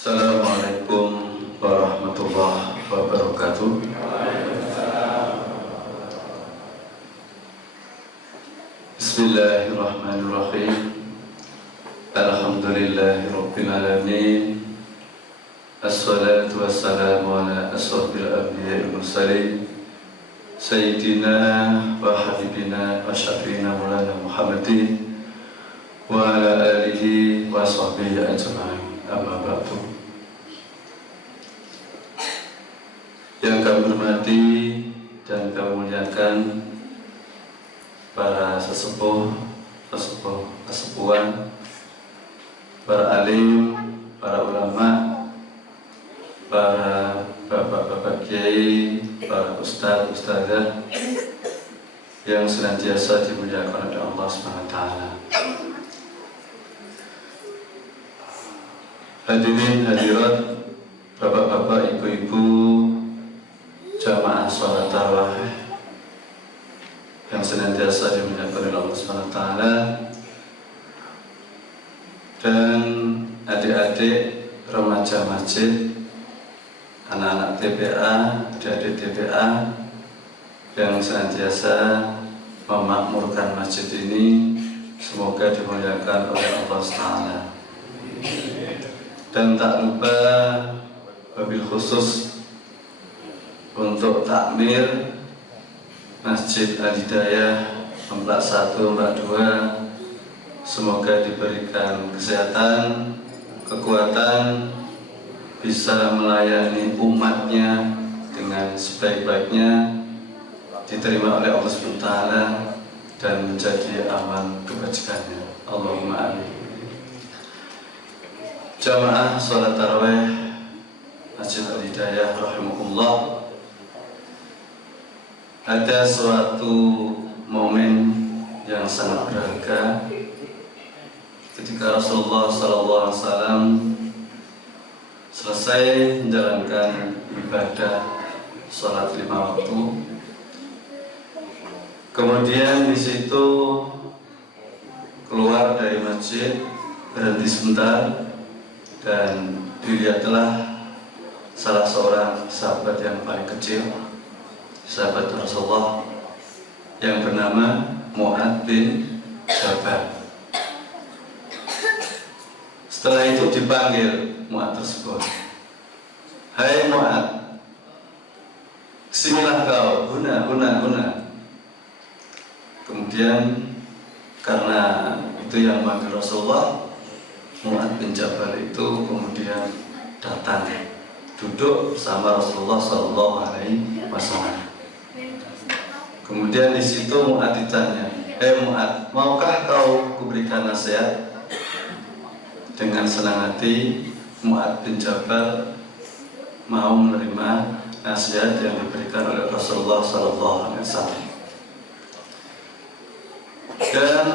Assalamualaikum warahmatullahi wabarakatuh. Bismillahirrahmanirrahim. Alhamdulillahi rabbil alamin. Assalatu wassalamu ala asrafil anbiya'i wal mursalin Sayyidina wa habibina wa syafiina maulana Muhammadin wa ala alihi wa sahbihi ajma'in. Amma ba'du. Yang kami hormati dan kami muliakan para kesepuhan, para alim, para ulama, para bapak-bapak kiai, para ustadz-ustadzah yang senantiasa dimuliakan oleh Allah SWT. Hadirin hadirat, bapak-bapak, ibu-ibu, jamaah sholat tarawih yang senantiasa dimuliakan oleh Allah SWT, dan adik-adik remaja masjid, anak-anak TPA, adik-adik TPA yang senantiasa memakmurkan masjid ini, semoga dimuliakan oleh Allah SWT. Dan tak lupa wabil khusus untuk takmir Masjid Al-Hidayah Emplak 1, Emplak 2, semoga diberikan kesehatan, kekuatan, bisa melayani umatnya dengan sebaik-baiknya, diterima oleh Allah SWT dan menjadi aman kebajikannya. Allahumma amin. Jamaah sholat tarawih Masjid Al-Hidayah rahimakumullah, ada suatu momen yang sangat berharga ketika Rasulullah SAW selesai menjalankan ibadah sholat 5 waktu. Kemudian di situ keluar dari masjid, berhenti sebentar, dan dilihatlah salah seorang sahabat yang paling kecil, sahabat Rasulullah, yang bernama Mu'ad bin Jabal. Setelah itu dipanggil Mu'ad tersebut, "Hai Mu'ad, kesinilah kau, huna. Kemudian karena itu yang memanggil Rasulullah, Mu'ad bin Jabal itu kemudian datang duduk bersama Rasulullah SAW. Kemudian di situ Mu'ad ditanya, Mu'ad, maukah kau kuberikan nasihat?" Dengan senang hati Mu'ad bin Jabal mau menerima nasihat yang diberikan oleh Rasulullah SAW. Dan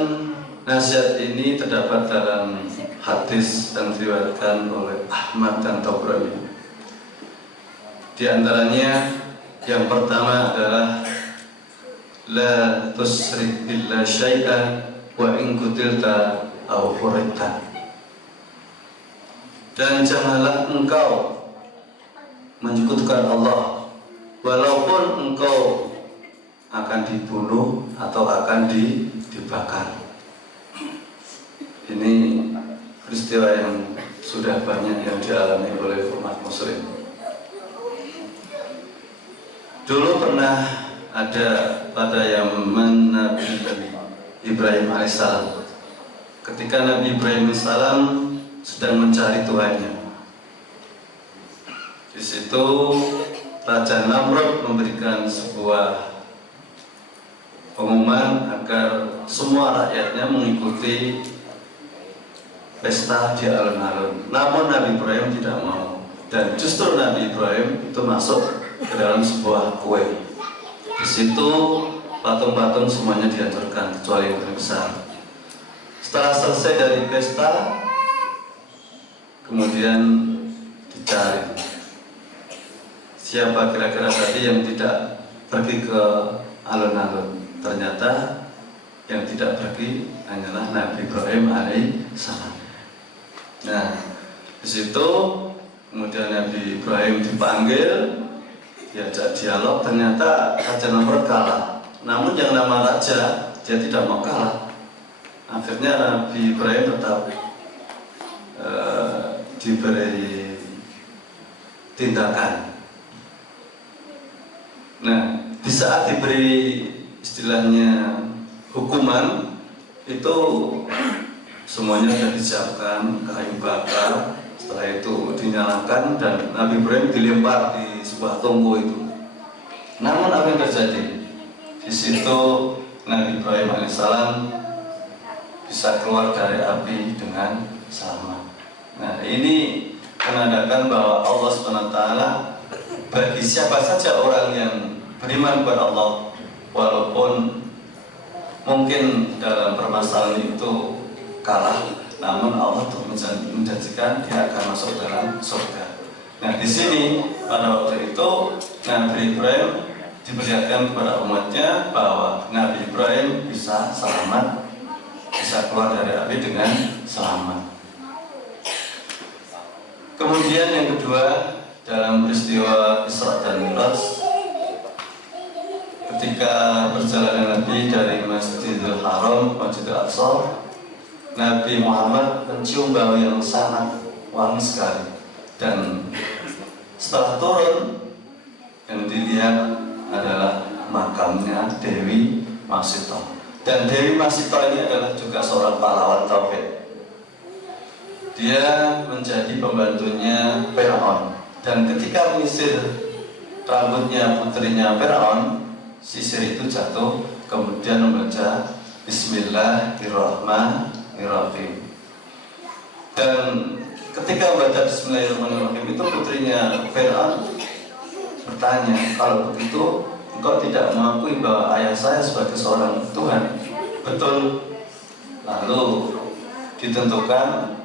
nasihat ini terdapat dalam hadis dan diriwayatkan oleh Ahmad dan Tabrani. Di antaranya yang pertama adalah la tusrik illa syai'an wa in kutilta aw hurita. Dan janganlah engkau menyekutukan Allah walaupun engkau akan dibunuh atau akan dibakar. Ini peristiwa yang sudah banyak yang dialami oleh umat muslim. Dulu pernah ada pada zaman Nabi Ibrahim alaihissalam, ketika Nabi Ibrahim alaihissalam sedang mencari Tuhannya. Di situ Raja Namrud memberikan sebuah pengumuman agar semua rakyatnya mengikuti pesta di alun-alun. Namun Nabi Ibrahim tidak mau, dan justru Nabi Ibrahim itu masuk ke dalam sebuah kue. Di situ patung-patung semuanya dihancurkan kecuali yang paling besar. Setelah selesai dari pesta, kemudian dicari siapa kira-kira tadi yang tidak pergi ke alun-alun. Ternyata yang tidak pergi hanyalah Nabi Ibrahim alaihissalam. Nah, di situ Kemudian Nabi Ibrahim dipanggil, diajak dialog, ternyata Raja Namrud kalah. Namun yang nama raja, dia tidak mau kalah. Akhirnya Nabi Ibrahim tetap diberi tindakan. Nah, di saat diberi istilahnya hukuman, itu semuanya sudah disiapkan, kayu bakar. Setelah itu dinyalakan dan Nabi Ibrahim dilempar di sebuah tungku itu. Namun apa yang terjadi? Di situ Nabi Ibrahim alaihissalam bisa keluar dari api dengan selamat. Nah, ini menandakan bahwa Allah SWT bagi siapa saja orang yang beriman kepada Allah, walaupun mungkin dalam permasalahan itu kalah, namun Allah telah menjanjikan dia akan masuk dalam surga. Nah, di sini pada waktu itu Nabi Ibrahim diperlihatkan kepada umatnya bahwa Nabi Ibrahim bisa selamat, bisa keluar dari api dengan selamat. Kemudian yang kedua, dalam peristiwa Isra dan Mi'raj, ketika perjalanan Nabi dari Masjidil Haram, Masjidil Aqsa, Nabi Muhammad mencium bau yang sangat wangi sekali. Dan setelah turun, yang dilihat adalah makamnya Dewi Masito. Dan Dewi Masito ini adalah juga seorang pahlawan tauhid. Dia menjadi pembantunya Firaun. Dan ketika menyisir rambutnya putrinya Firaun, sisir itu jatuh, kemudian membaca Bismillahirrahmanirrahim. Dan ketika membaca Bismillahirrahmanirrahim itu putrinya Firaun bertanya, kalau begitu engkau tidak mengakui bahwa ayah saya sebagai seorang Tuhan? Betul. Lalu ditentukan,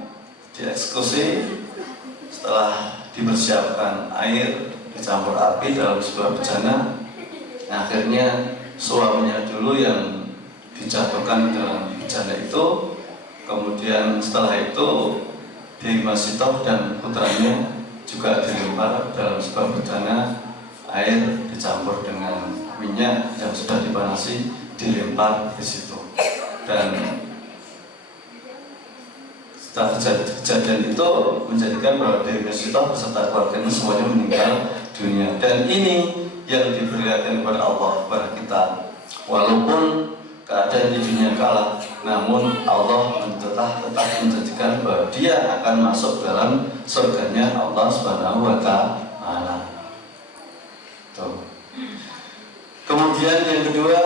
dieksekusi. Setelah dipersiapkan air dicampur api dalam sebuah bejana, akhirnya suaminya dulu yang dijatuhkan dalam bejana itu. Kemudian setelah itu Dewi Masito dan putranya juga dilempar dalam sebuah bejana, air dicampur dengan minyak yang sudah dipanasi, dilempar di situ. Dan setelah kejadian itu menjadikan bahwa Dewi Masito beserta keluarganya semuanya meninggal dunia. Dan ini yang diperlihatkan kepada Allah, kepada kita. Walaupun keadaan di dunia kalah, namun Allah tetap menjanjikan bahwa Dia akan masuk dalam surganya Allah Subhanahu wa Ta'ala. Kemudian yang kedua,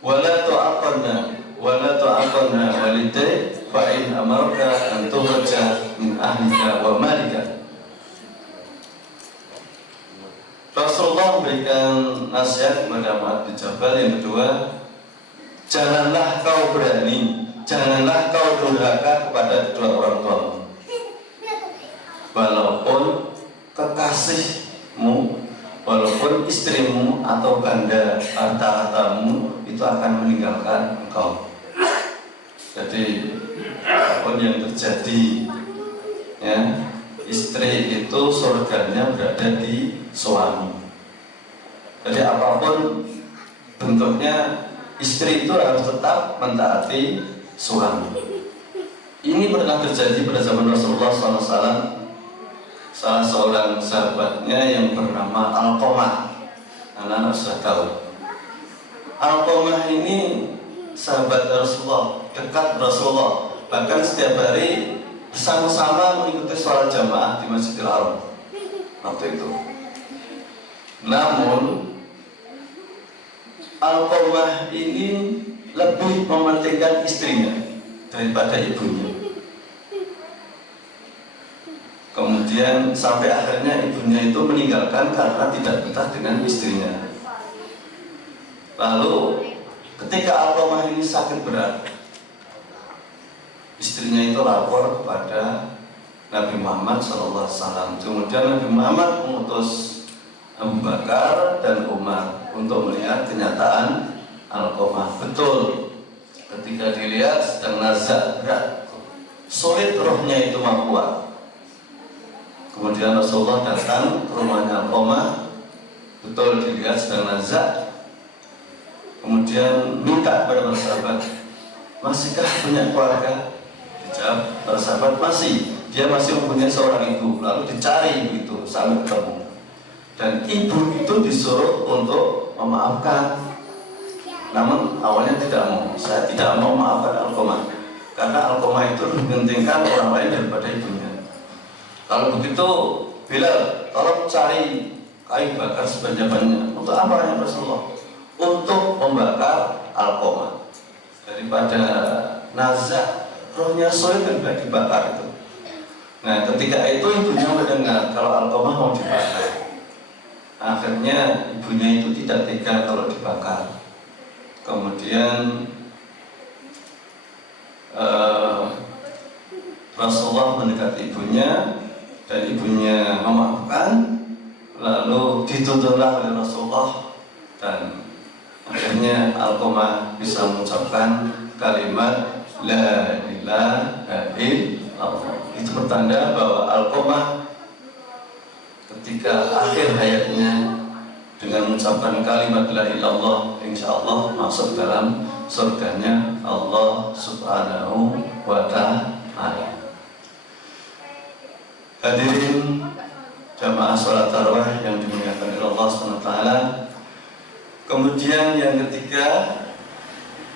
wala tu'aqanna walidai fa in amarka an tukhraja min ahlika wa malika. Rasulullah memberikan nasihat kepada Mu'adz bin Jabal yang kedua, janganlah kau berani, janganlah kau durhaka kepada kedua orang tuamu, walaupun kekasihmu, walaupun istrimu atau banda harta-hartamu itu akan meninggalkan engkau. Jadi apapun yang terjadi, ya, istri itu surganya berada di suami. Jadi apapun bentuknya, istri itu harus tetap mentaati suami. Ini pernah terjadi pada zaman Rasulullah SAW. Salah seorang sahabatnya yang bernama Alqamah, anak-anak sudah tahu. Alqamah ini sahabat Rasulullah, dekat Rasulullah, bahkan setiap hari bersama-sama mengikuti sholat jamaah di Masjidil Haram waktu itu. Namun Alqamah ini lebih mementingkan istrinya daripada ibunya. Kemudian sampai akhirnya ibunya itu meninggalkan karena tidak betah dengan istrinya. Lalu ketika Alqamah ini sakit berat, istrinya itu lapor kepada Nabi Muhammad SAW. Kemudian Nabi Muhammad mengutus Abu Bakar dan Umar untuk melihat kenyataan Alqamah. Betul, ketika dilihat sedang nazak berat, sulit rohnya itu mau kuat. Kemudian Rasulullah datang ke rumahnya Alqamah, betul dilihat sedang nazak. Kemudian minta kepada para sahabat, masihkah punya keluarga? Dijawab para sahabat, masih. Dia masih mempunyai seorang ibu. Lalu dicari begitu sampai ketemu. Dan ibu itu disuruh untuk memaafkan. Namun awalnya tidak mau. Saya tidak mau memaafkan Alqamah, karena Alqamah itu mementingkan orang lain daripada ibunya. Kalau begitu, Bilal, tolong cari kayu bakar sebanyak-banyaknya. Untuk apa ya Rasulullah? Untuk membakar Alqamah. Daripada nazak, rohnya soal tidak dibakar itu. Nah, ketika itu ibunya mendengar kalau Alqamah mau dibakar. Akhirnya ibunya itu tidak tega kalau dibakar. Kemudian Rasulullah mendekati ibunya dan ibunya memaafkan. Lalu dituntutlah oleh Rasulullah dan akhirnya Alqamah bisa mengucapkan kalimat La ilaha illallah. Itu pertanda bahwa Alqamah ketika akhir hayatnya dengan mengucapkan kalimat La ilaha illallah, insya Allah masuk dalam surganya Allah Subhanahu wa ta'ala. Hadirin jamaah sholat tarawih yang dimuliakan oleh Allah Subhanahu wa ta'ala. Kemudian yang ketiga,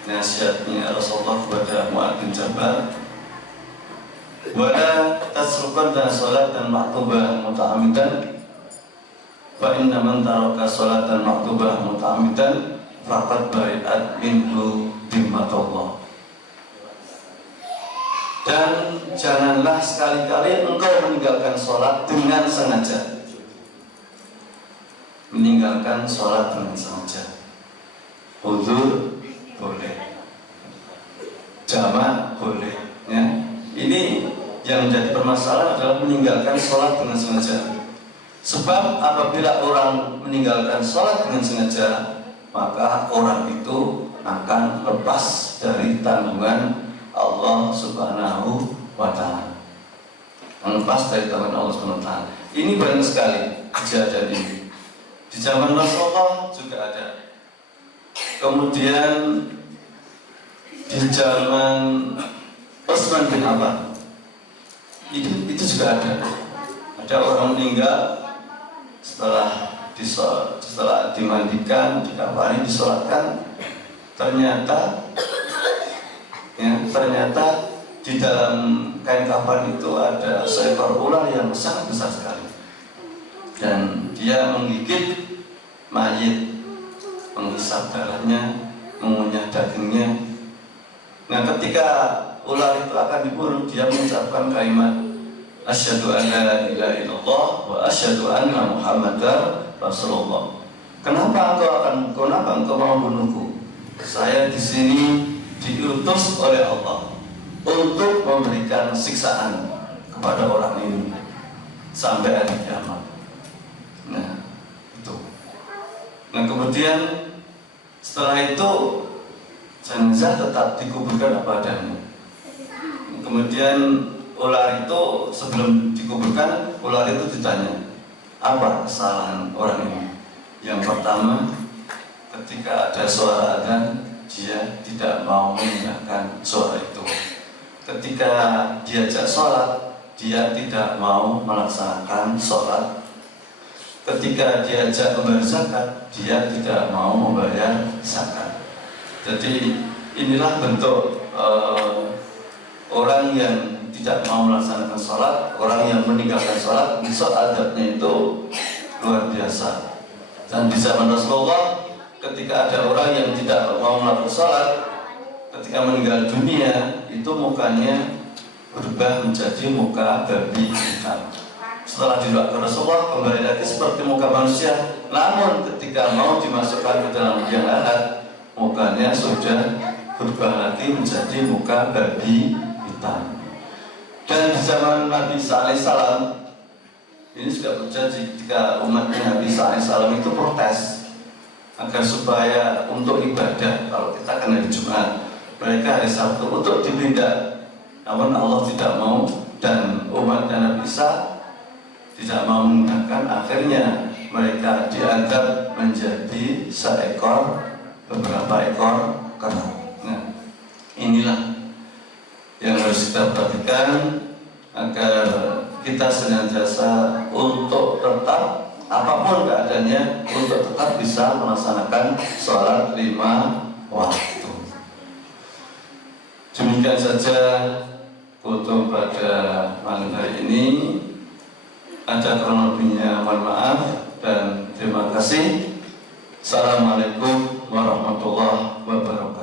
nasihatnya Rasulullah kepada Mu'adz bin Jabal, wala tasrukanna salatan maktubah muta'amidan, fa inna man taraka salatan maktubah muta'amidan faqad bari'at minhu dhimmatullah. Dan janganlah sekali-kali engkau meninggalkan sholat dengan sengaja. Meninggalkan sholat dengan sengaja. Udzur boleh, jamak boleh, ya. Ini yang menjadi permasalahan adalah meninggalkan sholat dengan sengaja. Sebab apabila orang meninggalkan sholat dengan sengaja, maka orang itu akan lepas dari tanggungan Allah Subhanahu wa ta'ala. Lepas dari tanggungan Allah Subhanahu wa ta'ala. Ini banyak sekali kejadian ini. Di zaman Rasulullah juga ada. Kemudian di zaman Utsman bin Affan itu juga ada. Ada orang meninggal setelah dimandikan, dikafani, disolatkan, ternyata di dalam kain kafan itu ada seekor ular yang sangat besar sekali, dan dia menggigit mayit, menghisap darahnya, mengunyah dagingnya. Nah, ketika ular itu akan dibunuh, dia mengucapkan kalimat asyhadu an la ilaha illallah wa asyhadu anna muhammadar rasulullah. Kenapa engkau mau membunuhku? Saya di sini diutus oleh Allah untuk memberikan siksaan kepada orang ini sampai hari kiamat. Nah, itu. Nah, kemudian setelah itu jenazah tetap dikuburkan apa adanya. Kemudian ular itu sebelum dikuburkan, ular itu ditanya, apa kesalahan orang ini? Yang pertama, ketika ada suara adzan, dia tidak mau mendengarkan suara itu. Ketika diajak sholat, dia tidak mau melaksanakan sholat. Ketika diajak membayar zakat, dia tidak mau membayar zakat. Jadi inilah bentuk orang yang tidak mau melaksanakan sholat, orang yang meninggalkan sholat. Besok adabnya itu luar biasa. Dan di zaman Rasulullah, ketika ada orang yang tidak mau melakukan sholat, ketika meninggal dunia, itu mukanya berubah menjadi muka babi hitam. Setelah didoakan Rasulullah, kembali lagi seperti muka manusia. Namun ketika mau dimasukkan ke dalam liang lahat, mukanya sudah berubah lagi menjadi muka babi hitam. Dan di zaman Nabi SAW, ini juga terjadi ketika umat Nabi SAW itu protes agar supaya untuk ibadah, kalau kita kan hari Jumat, mereka hari Sabtu untuk dipindah. Namun Allah tidak mau, dan umat Nabi Isa di tidak mau menggunakan, akhirnya mereka dianggap menjadi seekor beberapa ekor kera. Nah, inilah yang harus kita perhatikan agar kita senantiasa untuk tetap apapun keadaannya untuk tetap bisa melaksanakan sholat 5 waktu. Demikian saja foto pada malam hari ini. Ada kronologinya, mohon maaf dan terima kasih. Assalamualaikum warahmatullahi wabarakatuh.